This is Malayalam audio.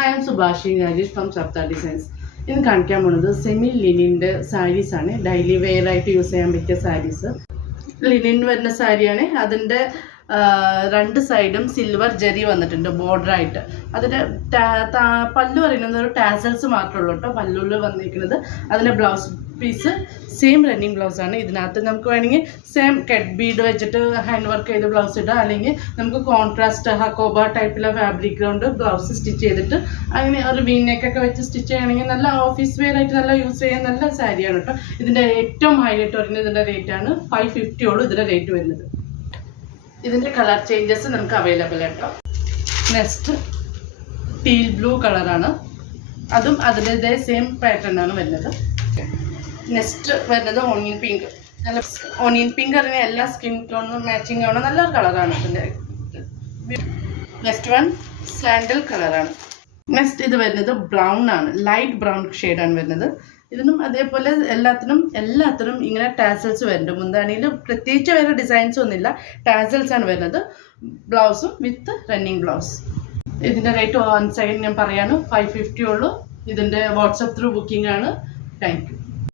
Hi, I'm Subhashi Rajesh from Sapta Designs. ഇന്ന് കാണിക്കാൻ പോകുന്നത് സെമി ലിനിൻ്റെ സാരീസാണ്. ഡെയിലി വെയർ ആയിട്ട് യൂസ് ചെയ്യാൻ പറ്റിയ സാരീസ്. ലിനിൻ വരുന്ന സാരിയാണ്. അതിൻ്റെ രണ്ട് സൈഡും സിൽവർ ജെറി വന്നിട്ടുണ്ട് ബോർഡറായിട്ട്. അതിൻ്റെ പല്ലു പറയുന്നത് ഒരു ടാസൽസ് മാത്രമേ ഉള്ളൂ കേട്ടോ. പല്ലുള്ളിൽ വന്നിരിക്കുന്നത് അതിൻ്റെ ബ്ലൗസ് പീസ് സെയിം റണ്ണിങ് ബ്ലൗസാണ്. ഇതിനകത്ത് നമുക്ക് വേണമെങ്കിൽ സെയിം കെട്ട് ബീഡ് വെച്ചിട്ട് ഹാൻഡ് വർക്ക് ചെയ്ത് ബ്ലൗസ് ഇടാം, അല്ലെങ്കിൽ നമുക്ക് കോൺട്രാസ്റ്റ് ഹക്കോബ ടൈപ്പിലെ ഫാബ്രിക് കൊണ്ട് ബ്ലൗസ് സ്റ്റിച്ച് ചെയ്തിട്ട് അങ്ങനെ ഒരു വീനെക്കൊക്കെ വെച്ച് സ്റ്റിച്ച് ചെയ്യണമെങ്കിൽ നല്ല ഓഫീസ് വെയർ ആയിട്ട് നല്ല യൂസ് ചെയ്യാൻ നല്ല സാരിയാണ് കേട്ടോ. ഇതിൻ്റെ ഏറ്റവും ഹൈലൈറ്റ് വരുന്നത് ഇതിൻ്റെ റേറ്റാണ് 550 ഉള്ളൂ ഇതിൻ്റെ റേറ്റ് വരുന്നത്. ഇതിൻ്റെ കളർ ചേഞ്ചസ് നമുക്ക് അവൈലബിൾ കേട്ടോ. നെക്സ്റ്റ് ടീൽ ബ്ലൂ കളറാണ്, അതും അതിൻ്റെതായ സെയിം പാറ്റേൺ ആണ് വരുന്നത്. നെക്സ്റ്റ് വരുന്നത് ഓണിയൻ പിങ്ക്. നല്ല ഓണിയൻ പിങ്ക് അറിഞ്ഞാൽ എല്ലാ സ്കിൻ ടോണിനും മാച്ചിങ് ആണ്, നല്ലൊരു കളറാണ് ഇതിൻ്റെ. നെക്സ്റ്റ് വൺ സാൻഡൽ കളറാണ്. നെക്സ്റ്റ് ഇത് വരുന്നത് ബ്രൗൺ ആണ്, ലൈറ്റ് ബ്രൗൺ ഷെയ്ഡാണ് വരുന്നത്. ഇതിനും അതേപോലെ എല്ലാത്തിനും ഇങ്ങനെ ടാസൽസ് വരുന്നുണ്ട്. മുന്താണിയിൽ പ്രത്യേകിച്ച് വേറെ ഡിസൈൻസ് ഒന്നുമില്ല, ടാസൽസ് ആണ് വരുന്നത്. ബ്ലൗസും വിത്ത് റണ്ണിങ് ബ്ലൗസ്. ഇതിൻ്റെ റേറ്റ് വൺ സൈഡ് ഞാൻ പറയാണ് 550 ഉള്ളൂ. ഇതിൻ്റെ വാട്സപ്പ് ത്രൂ ബുക്കിംഗ് ആണ്. Thank you.